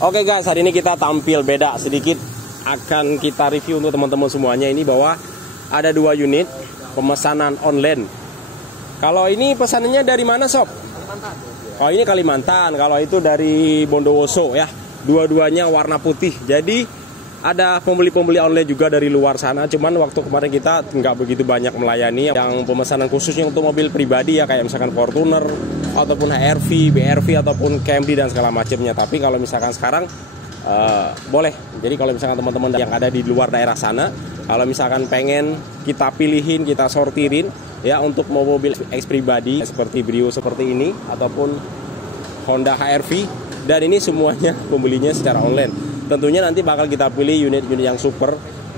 Oke guys, hari ini kita tampil beda sedikit. Akan kita review untuk teman-teman semuanya ini bahwa ada 2 unit pemesanan online. Kalau ini pesanannya dari mana sob? Kalimantan. Oh ini Kalimantan, kalau itu dari Bondowoso ya. Dua-duanya warna putih. Jadi ada pembeli-pembeli online juga dari luar sana. Cuman waktu kemarin kita nggak begitu banyak melayani yang pemesanan khususnya untuk mobil pribadi ya, kayak misalkan Fortuner ataupun HRV, BRV ataupun Camry dan segala macamnya. Tapi kalau misalkan sekarang boleh. Jadi kalau misalkan teman-teman yang ada di luar daerah sana, kalau misalkan pengen kita pilihin, kita sortirin ya untuk mobil X pribadi seperti Brio seperti ini ataupun Honda HRV, dan ini semuanya pembelinya secara online. Tentunya nanti bakal kita pilih unit-unit yang super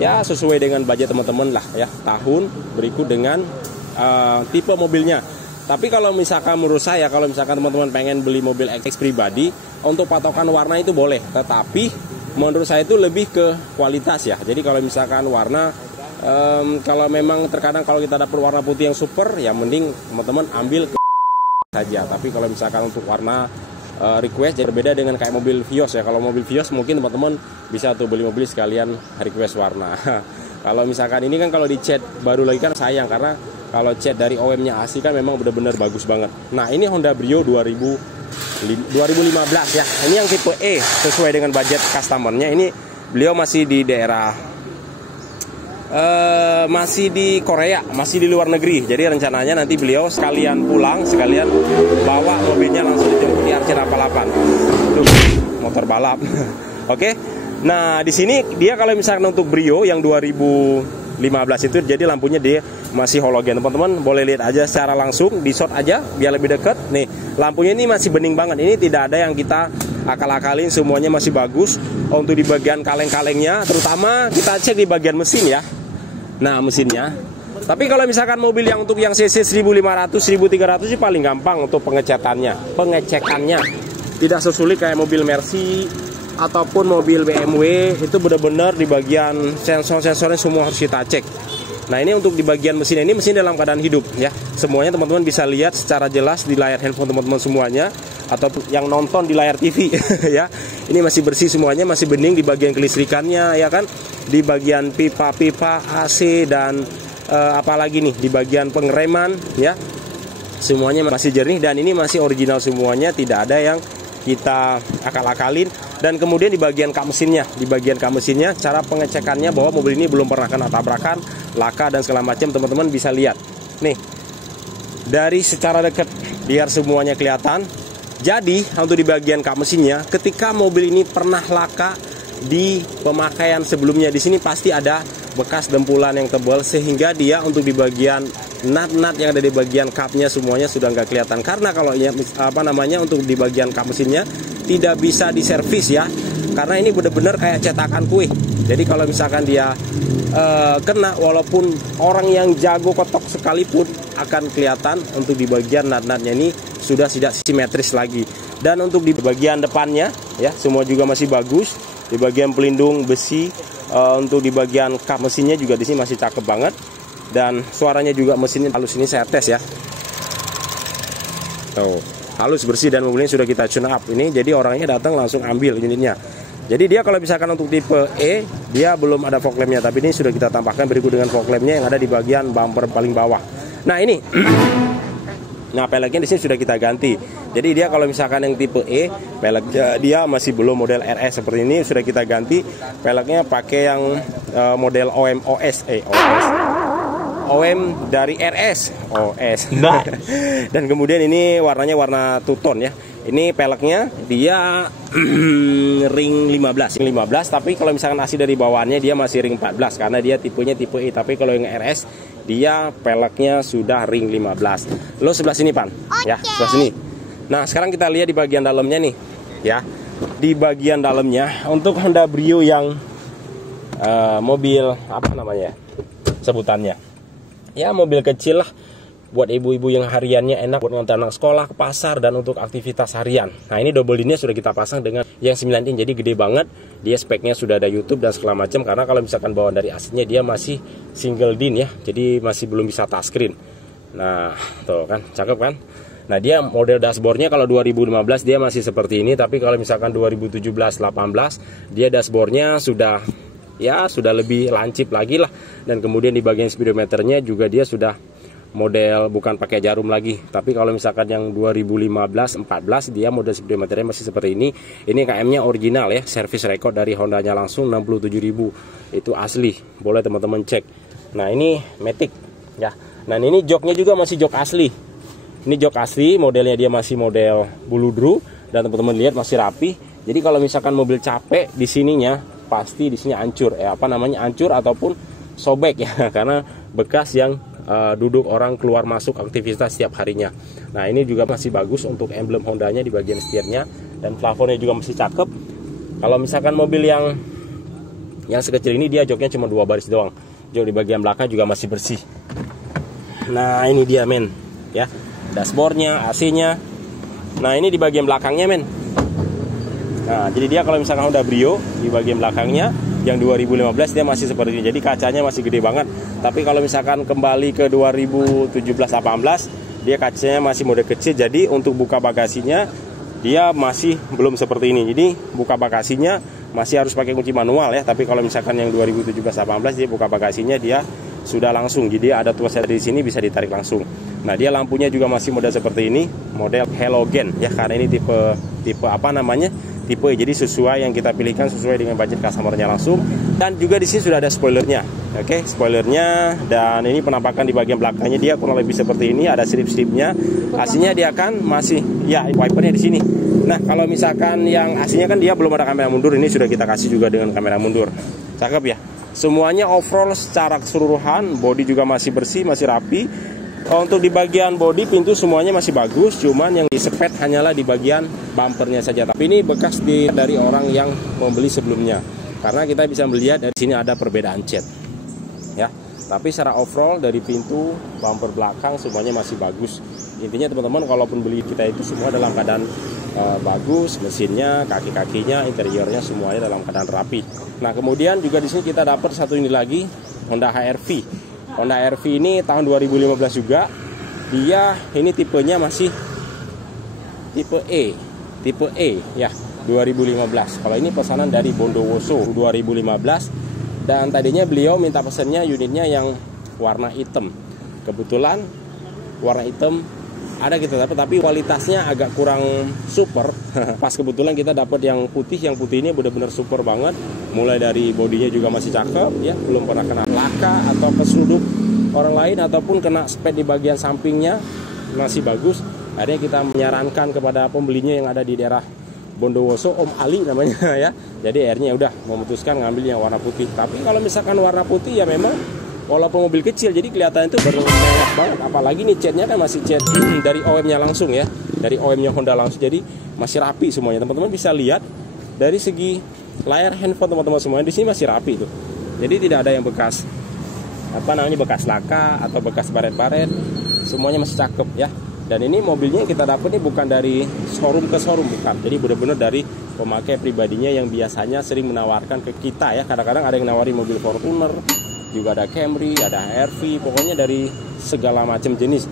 ya, sesuai dengan budget teman-teman lah ya, tahun berikut dengan tipe mobilnya. Tapi kalau misalkan menurut saya, kalau misalkan teman-teman pengen beli mobil X pribadi, untuk patokan warna itu boleh, tetapi menurut saya itu lebih ke kualitas ya. Jadi kalau misalkan warna, kalau memang terkadang kalau kita dapat warna putih yang super, ya mending teman-teman ambil ke saja. Tapi kalau misalkan untuk warna request jadi berbeda dengan kayak mobil Vios ya. Kalau mobil Vios mungkin teman-teman bisa tuh beli mobil sekalian request warna. Kalau misalkan ini kan kalau dicat baru lagi kan sayang, karena kalau cat dari OEM-nya asli kan memang benar-benar bagus banget. Nah ini Honda Brio 2015 ya. Ini yang tipe E sesuai dengan budget customer-nya. Ini beliau masih di daerah masih di Korea, masih di luar negeri. Jadi rencananya nanti beliau sekalian pulang, sekalian bawa mobilnya langsung dijemput di Archer 88. Tuh, motor balap. Oke. Nah, di sini dia kalau misalkan untuk Brio yang 2015 itu jadi lampunya dia masih halogen. Teman-teman boleh lihat aja secara langsung, di shot aja biar lebih dekat. Nih, lampunya ini masih bening banget. Ini tidak ada yang kita akal-akalin, semuanya masih bagus. Untuk di bagian kaleng-kalengnya, terutama kita cek di bagian mesin ya. Nah, mesinnya. Tapi kalau misalkan mobil yang untuk yang cc 1500, 1300 sih paling gampang untuk pengecekannya. Tidak sesulit kayak mobil Mercy ataupun mobil BMW, itu benar-benar di bagian sensor-sensornya semua harus kita cek. Nah ini untuk di bagian mesin, ini mesin dalam keadaan hidup ya. Semuanya teman-teman bisa lihat secara jelas di layar handphone teman-teman semuanya, atau yang nonton di layar TV ya. Ini masih bersih semuanya, masih bening di bagian kelistrikannya ya kan. Di bagian pipa-pipa AC dan apalagi nih di bagian pengereman ya. Semuanya masih jernih dan ini masih original semuanya, tidak ada yang kita akal-akalin. Dan kemudian di bagian kap mesinnya, cara pengecekannya bahwa mobil ini belum pernah kena tabrakan, laka dan segala macam, teman-teman bisa lihat. Nih, dari secara dekat biar semuanya kelihatan. Jadi untuk di bagian kap mesinnya, ketika mobil ini pernah laka di pemakaian sebelumnya, di sini pasti ada bekas dempulan yang tebal, sehingga dia untuk di bagian nut-nut yang ada di bagian kapnya semuanya sudah nggak kelihatan. Karena kalau ya untuk di bagian kap mesinnya tidak bisa diservis ya, karena ini benar-benar kayak cetakan kue. Jadi kalau misalkan dia kena, walaupun orang yang jago kotok sekalipun akan kelihatan untuk di bagian nut-nutnya ini sudah tidak simetris lagi. Dan untuk di bagian depannya ya semua juga masih bagus. Di bagian pelindung besi, untuk di bagian kap mesinnya juga di sini masih cakep banget. Dan suaranya juga mesinnya halus, ini saya tes ya. Tuh, halus bersih dan mobilnya sudah kita tune up ini, jadi orangnya datang langsung ambil unitnya. Jadi dia kalau misalkan untuk tipe E dia belum ada fog lampnya, tapi ini sudah kita tambahkan berikut dengan fog lampnya yang ada di bagian bumper paling bawah. Nah ini, nah peleknya di sini sudah kita ganti. Jadi dia kalau misalkan yang tipe E, peleknya dia masih belum model RS seperti ini, sudah kita ganti peleknya pakai yang model OM dari RS OS. Nah. Dan kemudian ini warnanya warna two tone ya. Ini peleknya dia ring 15, tapi kalau misalkan asli dari bawaannya dia masih ring 14 karena dia tipenya tipe E. Tapi kalau yang RS dia peleknya sudah ring 15. Lo sebelah sini Pan, ya sebelah sini. Nah sekarang kita lihat di bagian dalamnya nih, ya. Di bagian dalamnya untuk Honda Brio yang mobil apa namanya sebutannya? Ya mobil kecil lah, buat ibu-ibu yang hariannya enak buat ngantar anak sekolah ke pasar dan untuk aktivitas harian. Nah ini double dinnya sudah kita pasang dengan yang 9 in, jadi gede banget. Dia speknya sudah ada YouTube dan segala macam, karena kalau misalkan bawaan dari aslinya dia masih single din ya, jadi masih belum bisa touchscreen. Nah tuh kan cakep kan. Nah, dia model dashboardnya kalau 2015 dia masih seperti ini, tapi kalau misalkan 2017-18 dia dashboardnya sudah lebih lancip lagi lah. Dan kemudian di bagian speedometernya juga dia sudah model bukan pakai jarum lagi. Tapi kalau misalkan yang 2015-14 dia model speedometernya masih seperti ini. Ini KM-nya original ya, service record dari Hondanya langsung 67.000. Itu asli, boleh teman-teman cek. Nah, ini Matic ya. Nah, ini joknya juga masih jok asli. Ini jok asli, modelnya dia masih model buludru dan teman-teman lihat masih rapi. Jadi kalau misalkan mobil capek di sininya pasti di sini hancur hancur ataupun sobek ya karena bekas yang duduk orang keluar masuk aktivitas setiap harinya. Nah, ini juga masih bagus untuk emblem Hondanya di bagian setirnya dan plafonnya juga masih cakep. Kalau misalkan mobil yang sekecil ini dia joknya cuma 2 baris doang. Jok di bagian belakang juga masih bersih. Nah, ini dia men ya. Dashboardnya, AC-nya. Nah, ini di bagian belakangnya men. Nah, jadi dia kalau misalkan Honda Brio di bagian belakangnya yang 2015 dia masih seperti ini. Jadi kacanya masih gede banget. Tapi kalau misalkan kembali ke 2017-18 dia kacanya masih mode kecil. Jadi untuk buka bagasinya dia masih belum seperti ini. Jadi buka bagasinya masih harus pakai kunci manual ya. Tapi kalau misalkan yang 2017-18 dia buka bagasinya dia sudah langsung. Jadi ada tuasnya di sini bisa ditarik langsung. Nah, dia lampunya juga masih model seperti ini, model halogen ya, karena ini tipe apa namanya? Tipe. Jadi sesuai yang kita pilihkan sesuai dengan budget customernya langsung. Dan juga di sini sudah ada spoilernya. Oke, spoilernya dan ini penampakan di bagian belakangnya dia kurang lebih seperti ini, ada strip-stripnya. Aslinya dia kan masih ya wipernya di sini. Nah, kalau misalkan yang aslinya kan dia belum ada kamera mundur, ini sudah kita kasih juga dengan kamera mundur. Cakep ya. Semuanya overall secara keseluruhan body juga masih bersih, masih rapi. Untuk di bagian body pintu semuanya masih bagus, cuman yang disepet hanyalah di bagian bumpernya saja. Tapi ini bekas dari orang yang membeli sebelumnya. Karena kita bisa melihat dari sini ada perbedaan cat. Ya. Tapi secara overall dari pintu, bumper belakang semuanya masih bagus. Intinya teman-teman kalaupun beli kita itu semua dalam keadaan bagus, mesinnya, kaki-kakinya, interiornya semuanya dalam keadaan rapi. Nah, kemudian juga di sini kita dapat satu ini lagi, Honda HR-V. Honda HR-V ini tahun 2015 juga. Dia ini tipenya masih tipe E ya, 2015. Kalau ini pesanan dari Bondowoso 2015 dan tadinya beliau minta pesannya unitnya yang warna hitam. Kebetulan warna hitam ada kita dapat, tapi kualitasnya agak kurang super. Pas kebetulan kita dapat yang putih ini benar-benar super banget. Mulai dari bodinya juga masih cakep ya, belum pernah kena laka atau keseruduk orang lain ataupun kena spet di bagian sampingnya, masih bagus. Akhirnya kita menyarankan kepada pembelinya yang ada di daerah Bondowoso, Om Ali namanya ya. Jadi akhirnya udah memutuskan ngambil yang warna putih. Tapi kalau misalkan warna putih ya memang walaupun mobil kecil jadi kelihatan itu bermerah banget. Apalagi nih catnya kan masih cat dari OEM-nya langsung ya, dari OEM-nya Honda langsung, jadi masih rapi semuanya. Teman-teman bisa lihat dari segi layar handphone teman-teman semuanya di sini masih rapi tuh. Jadi tidak ada yang bekas bekas laka atau bekas baret-baret, semuanya masih cakep ya. Dan ini mobilnya yang kita dapat ini bukan dari showroom ke showroom, bukan. Jadi benar-benar dari pemakai pribadinya yang biasanya sering menawarkan ke kita ya. Kadang-kadang ada yang nawarin mobil Fortuner, juga ada Camry, ada HR-V, pokoknya dari segala macam jenis.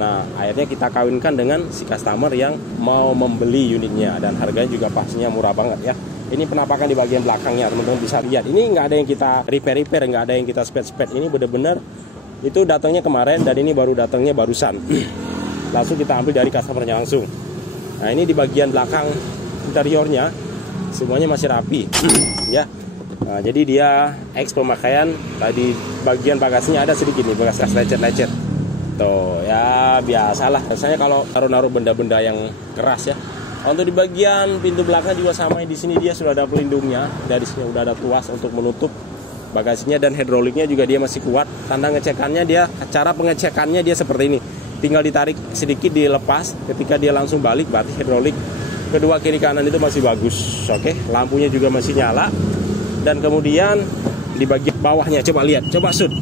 Nah, akhirnya kita kawinkan dengan si customer yang mau membeli unitnya dan harganya juga pastinya murah banget ya. Ini penampakan di bagian belakangnya, teman-teman bisa lihat. Ini nggak ada yang kita repair, nggak ada yang kita spet. Ini benar-benar itu datangnya kemarin dan ini baru datangnya barusan. Langsung kita ambil dari customernya langsung. Nah, ini di bagian belakang interiornya semuanya masih rapi ya. Nah, jadi dia X pemakaian. Tadi bagian bagasinya ada sedikit nih bekas lecet-lecet. Tuh ya biasalah. Biasanya kalau naruh benda-benda yang keras ya. Untuk di bagian pintu belakang juga sama, di sini dia sudah ada pelindungnya. Dari sini udah ada tuas untuk menutup bagasinya dan hidroliknya juga dia masih kuat. Tanda ngecekannya dia, cara pengecekannya dia seperti ini. Tinggal ditarik sedikit dilepas, ketika dia langsung balik berarti hidrolik kedua kiri kanan itu masih bagus. Oke, lampunya juga masih nyala. Dan kemudian di bagian bawahnya coba lihat, coba shoot.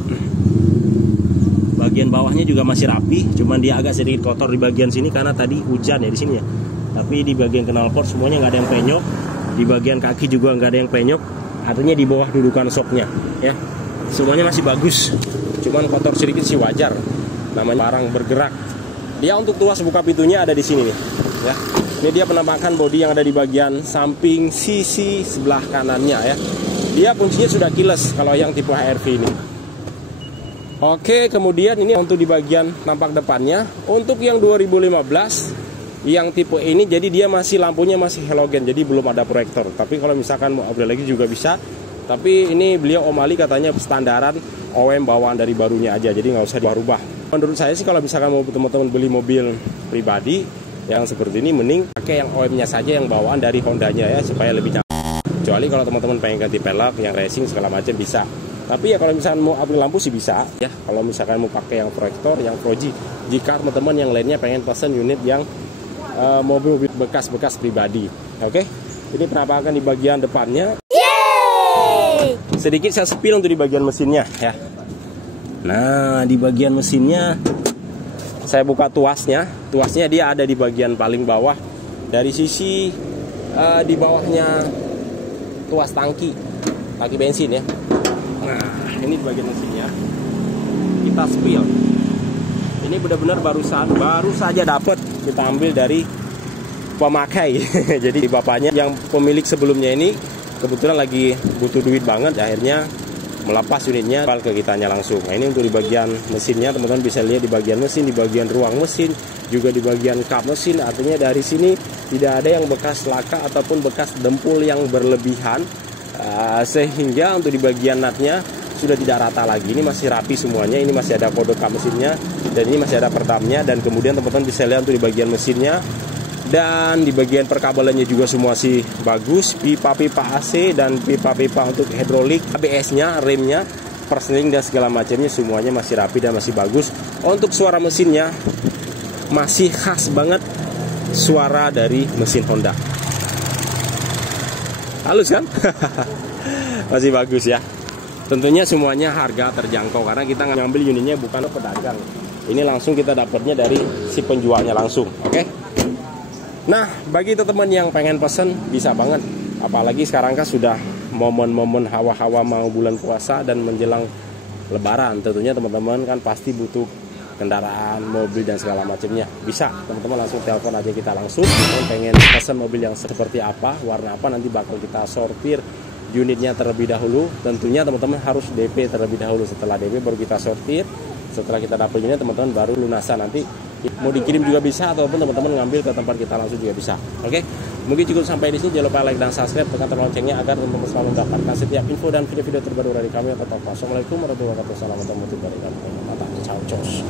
Bagian bawahnya juga masih rapi, cuman dia agak sedikit kotor di bagian sini karena tadi hujan ya di sini ya. Tapi di bagian knalpot semuanya nggak ada yang penyok, di bagian kaki juga nggak ada yang penyok, artinya di bawah dudukan shocknya ya. Semuanya masih bagus, cuman kotor sedikit sih wajar, namanya barang bergerak. Dia untuk tuas buka pintunya ada di sini nih, ya. Ini dia penampakan bodi yang ada di bagian samping sisi sebelah kanannya ya. Dia kuncinya sudah keyless kalau yang tipe HR-V ini. Oke, kemudian ini untuk di bagian tampak depannya. Untuk yang 2015 yang tipe ini, jadi dia masih lampunya masih halogen, jadi belum ada proyektor. Tapi kalau misalkan mau upgrade lagi juga bisa. Tapi ini beliau Om Ali katanya standaran OEM bawaan dari barunya aja, jadi nggak usah dirubah. Menurut saya sih kalau misalkan mau teman-teman beli mobil pribadi yang seperti ini, mending pakai yang OEM-nya saja, yang bawaan dari Hondanya ya, supaya lebih nyaman. Kecuali kalau teman-teman pengen ganti pelek, yang racing segala macam bisa. Tapi ya kalau misalkan mau upgrade lampu sih bisa ya. Kalau misalkan mau pakai yang proyektor, yang Proji. Jika teman-teman yang lainnya pengen pesan unit yang mobil bekas-bekas pribadi. Oke, ini penampakan di bagian depannya. Yeay! Sedikit saya spill untuk di bagian mesinnya ya. Nah, di bagian mesinnya saya buka tuasnya. Tuasnya dia ada di bagian paling bawah, dari sisi di bawahnya tuas tangki bensin ya. Nah, ini di bagian mesinnya. Kita spill. Ini benar-benar baru saja dapat, kita ambil dari pemakai. Jadi bapaknya yang pemilik sebelumnya ini kebetulan lagi butuh duit banget, akhirnya melepas unitnya ke kitanya langsung. Nah, ini untuk di bagian mesinnya, teman-teman bisa lihat di bagian mesin, di bagian ruang mesin, juga di bagian kap mesin. Artinya dari sini tidak ada yang bekas laka ataupun bekas dempul yang berlebihan, sehingga untuk di bagian natnya sudah tidak rata lagi. Ini masih rapi semuanya. Ini masih ada kode kap mesinnya, dan ini masih ada perdamnya. Dan kemudian teman-teman bisa lihat untuk di bagian mesinnya dan di bagian perkabelannya juga semua masih bagus. Pipa-pipa AC dan pipa-pipa untuk hidrolik, ABS-nya, remnya, persneling dan segala macamnya semuanya masih rapi dan masih bagus. Untuk suara mesinnya masih khas banget, suara dari mesin Honda. Halus kan? Masih bagus ya. Tentunya semuanya harga terjangkau karena kita ngambil unitnya bukan pedagang. Ini langsung kita dapatnya dari si penjualnya langsung, oke? Nah, bagi teman-teman yang pengen pesen bisa banget. Apalagi sekarang kan sudah momen-momen hawa-hawa mau bulan puasa dan menjelang Lebaran. Tentunya teman-teman kan pasti butuh kendaraan, mobil dan segala macamnya. Bisa teman-teman langsung telepon aja kita langsung. Teman pengen pesen mobil yang seperti apa, warna apa, nanti bakal kita sortir unitnya terlebih dahulu. Tentunya teman-teman harus DP terlebih dahulu. Setelah DP baru kita sortir. Setelah kita dapat unit, teman-teman baru lunasan. Nanti mau dikirim juga bisa, ataupun teman-teman ngambil ke tempat kita langsung juga bisa. Oke, mungkin cukup sampai di sini. Jangan lupa like dan subscribe, tekan tombol loncengnya agar teman-teman selalu mendapatkan setiap info dan video-video terbaru dari kami. Assalamualaikum warahmatullahi wabarakatuh. Salam dari kami. Ciao, cos.